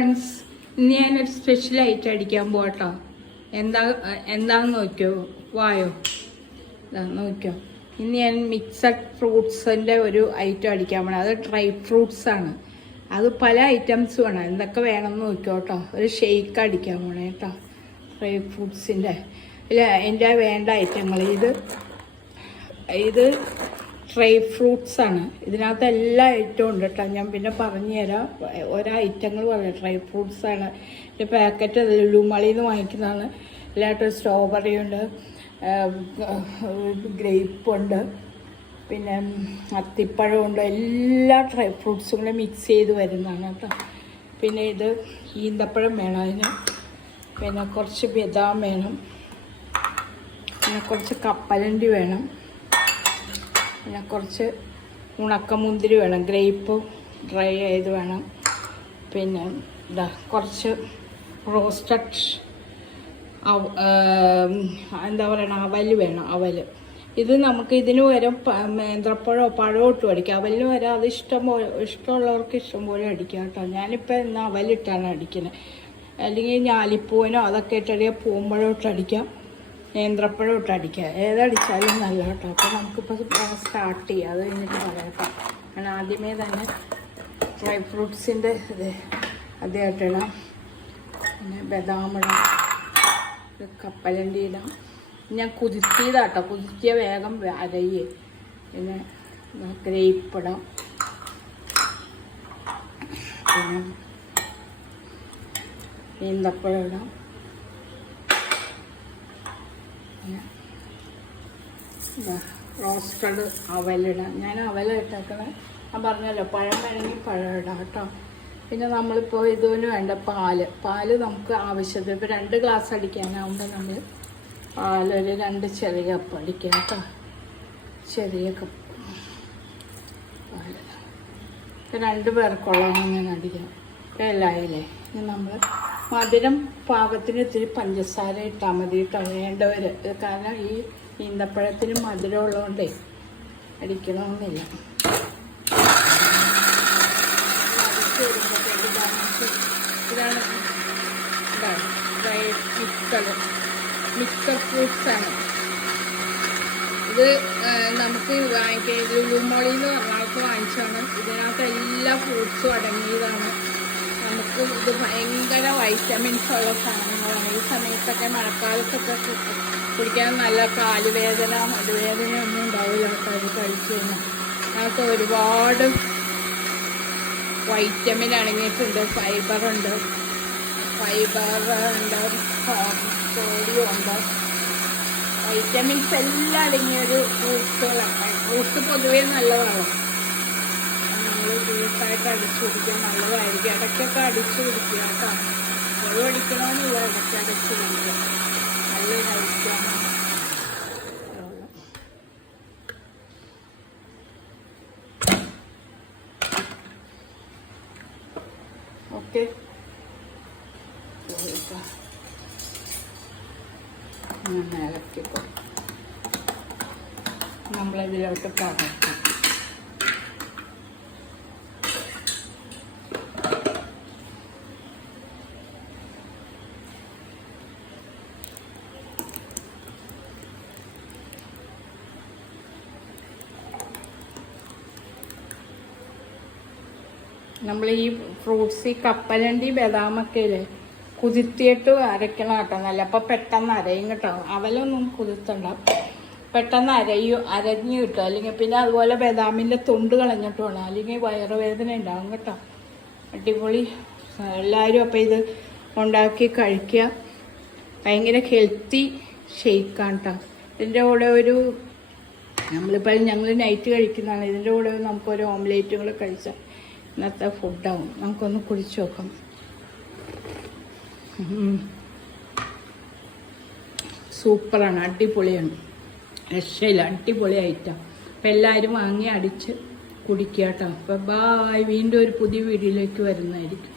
Friends, ഇന്ന് ഞാനൊരു special item അടിക്കാൻ പോകട്ടോ. എന്താണെന്ന് നോക്കിയോ, വായോ, നോക്കിയോ. ഇന്ന് ഞാൻ മിക്സഡ് ഫ്രൂട്ട്സിൻ്റെ ഒരു ഐറ്റം അടിക്കാൻ പോകണം. അത് ഡ്രൈ ഫ്രൂട്ട്സ് ആണ്. അത് പല ഐറ്റംസ് വേണം. എന്തൊക്കെ വേണമെന്ന് നോക്കിയോ കേട്ടോ. ഒരു ഷെയ്ക്ക് അടിക്കാൻ പോണേ കേട്ടോ, ഡ്രൈ ഫ്രൂട്ട്സിൻ്റെ. ഇല്ല, എൻ്റെ വേണ്ട ഐറ്റങ്ങൾ ഇത് ഡ്രൈ ഫ്രൂട്ട്സ് ആണ്. ഇതിനകത്ത് എല്ലാ ഐറ്റവും ഉണ്ട് കേട്ടോ. ഞാൻ പിന്നെ പറഞ്ഞുതരാം. ഓരോ ഐറ്റങ്ങൾ പറയാം. ഡ്രൈ ഫ്രൂട്ട്സ് ആണ്. ഒരു പാക്കറ്റ് ലുലുമാളിയിൽ നിന്ന് വാങ്ങിക്കുന്നതാണ്. എല്ലായിട്ടും സ്ട്രോബെറി ഉണ്ട്, ഗ്രേപ്പുണ്ട്, പിന്നെ അത്തിപ്പഴമുണ്ട്. എല്ലാ ഡ്രൈ ഫ്രൂട്ട്സും കൂടെ മിക്സ് ചെയ്ത് വരുന്നതാണ് കേട്ടോ. പിന്നെ ഇത് ഈന്തപ്പഴം വേണം അതിന്. പിന്നെ കുറച്ച് ബദാം വേണം. പിന്നെ കുറച്ച് കപ്പലണ്ടി വേണം. പിന്നെ കുറച്ച് ഉണക്കമുന്തിരി വേണം, ഗ്രേപ്പ് ഡ്രൈ ആയത് വേണം. പിന്നെ കുറച്ച് റോസ്റ്റഡ് എന്താ പറയുക, അവല് വേണം. അവല് ഇത് നമുക്ക് ഇതിന് വരെ നേന്ത്രപ്പഴമോ പഴമോ ഇട്ടും അടിക്കാം. അവലിന് വരെ അത് ഇഷ്ടമുള്ളവർക്ക് ഇഷ്ടം പോലെ അടിക്കാം കേട്ടോ. ഞാനിപ്പോൾ ഇന്ന് അവലിട്ടാണ് അടിക്കുന്നത്. അല്ലെങ്കിൽ ഞാലിപ്പൂവനോ അതൊക്കെ ഇട്ടടിക്കുക, പൂമ്പഴം ഇട്ടടിക്കാം, നേന്ത്രപ്പഴം ഇട്ടടിക്കുക. ഏതടിച്ചാലും നല്ല കേട്ടോ. അപ്പോൾ നമുക്കിപ്പോൾ സ്റ്റാർട്ട് ചെയ്യാം. അത് കഴിഞ്ഞിട്ട് പറയാം. ഞാൻ ആദ്യമേ തന്നെ ഡ്രൈ ഫ്രൂട്ട്സിൻ്റെ ആദ്യമായിട്ട് ഇടാം. പിന്നെ ബദാം ഇടാം, കപ്പലണ്ടി ഇടാം. ഞാൻ കുതിർത്തിയതാട്ടോ, കുതിർത്തിയ വേഗം അരയേ. പിന്നെ ഗ്രേപ്പ് ഇടാം. പിന്നെ ഈന്തപ്പഴം ഇടാം. റോസ്റ്റഡ് അവലിടാം. ഞാൻ അവലിട്ടേക്കണേ. ഞാൻ പറഞ്ഞല്ലോ, പഴം വേണമെങ്കിൽ പഴം ഇടാം കേട്ടോ. പിന്നെ നമ്മളിപ്പോൾ ഇതിന് വേണ്ട പാല് നമുക്ക് ആവശ്യത്തിന്. ഇപ്പോൾ 2 ഗ്ലാസ് അടിക്കാനാവുമ്പോൾ നമ്മൾ പാലൊരു 2 ചെറിയ കപ്പ് അടിക്കാം കേട്ടോ. ചെറിയ കപ്പ് പാല്. ഇപ്പോൾ 2 പേർക്കുള്ള ഞാൻ അടിക്കാം. എല്ലായില്ലേ. ഇനി നമ്മൾ മധുരം പാകത്തിന് ഇത്തിരി പഞ്ചസാര ഇട്ടാൽ മതി കേട്ടോ, വേണ്ടവർ. കാരണം ഈ ഈന്തപ്പഴത്തിന് മധുരം ഉള്ളതുകൊണ്ടേ അടിക്കണമെന്നില്ല. ഇതാണ് മിക്സഡ് ഫ്രൂട്ട്സാണ്. ഇത് നമുക്ക് ലുലുമാളിയിൽ നിന്ന് എറണാകുളത്ത് വാങ്ങിച്ചാണ്. ഇതിനകത്ത് എല്ലാ ഫ്രൂട്ട്സും അടങ്ങിയതാണ്. നമുക്ക് ഇത് ഭയങ്കര വൈറ്റമിൻസ് ഉള്ള സാധനങ്ങളാണ്. ഈ സമയത്തൊക്കെ മഴക്കാലത്തൊക്കെ കുടിക്കാൻ നല്ല കാലുവേദന നടുവേദന ഒന്നും ഉണ്ടാവില്ല കേട്ടോ. ഇത് കഴിച്ചു കഴിഞ്ഞാൽ അതിനകത്ത് ഒരുപാട് വൈറ്റമിൻ അടങ്ങിയിട്ടുണ്ട്. ഫൈബറുണ്ട്, സോഡിയം ഉണ്ട്. വൈറ്റമിൻസ് എല്ലാം അടങ്ങിയൊരു ഫ്രൂട്ട്സുകളാണ്. ഫ്രൂട്ട്സ് പൊതുവേ നല്ലതാണ്. നമ്മൾ ജ്യൂസായിട്ട് അടിച്ചു കുടിക്കാൻ നല്ലതായിരിക്കും. ഇടയ്ക്കൊക്കെ അടിച്ചു കുടിക്കുക കേട്ടോ. വെള്ളം അടിക്കണമെന്നില്ല, ഇടയ്ക്ക് അടിച്ചു കുടിക്കുക. നല്ല കഴിക്കാനാണ്. ഓക്കെ, ഇളക്കിപ്പോൾ നമ്മളിതിലോട്ട് പകർത്താം. നമ്മൾ ഈ ഫ്രൂട്ട്സ്, ഈ കപ്പലണ്ടി ബദാമൊക്കെ ഇല്ലേ, കുതിർത്തിയിട്ട് അരയ്ക്കണം കേട്ടോ. നല്ല അപ്പോൾ പെട്ടെന്ന് അരയും കേട്ടോ. അവലൊന്നും കുതിർത്തണ്ട, പെട്ടെന്ന് അരഞ്ഞു കിട്ടും. അല്ലെങ്കിൽ പിന്നെ അതുപോലെ ബദാമിൻ്റെ തൊണ്ട് കളഞ്ഞിട്ട് വേണം, അല്ലെങ്കിൽ വയറുവേദന ഉണ്ടാകും കേട്ടോ. അടിപൊളി. എല്ലാവരും അപ്പോൾ ഇത് ഉണ്ടാക്കി കഴിക്കുക. ഭയങ്കര ഹെൽത്തി ഷെയ്ക്കാണ് കേട്ടോ. ഇതിൻ്റെ കൂടെ ഞങ്ങൾ നൈറ്റ് കഴിക്കുന്നതാണ്. ഇതിൻ്റെ കൂടെ നമുക്കൊരു ഓംലേറ്റും കൂടെ കഴിച്ചാൽ ഇന്നത്തെ ഫുഡാവും. നമുക്കൊന്ന് കുടിച്ച് നോക്കാം. സൂപ്പറാണ്, അടിപൊളിയാണ്, രക്ഷയില്ല, അടിപൊളി ഐറ്റം. അപ്പം എല്ലാവരും വാങ്ങി അടിച്ച് കുടിക്കുക കേട്ടോ. അപ്പം ബായ്. വീണ്ടും ഒരു പുതിയ വീഡിയോയിലേക്ക് വരുന്നതായിരിക്കും.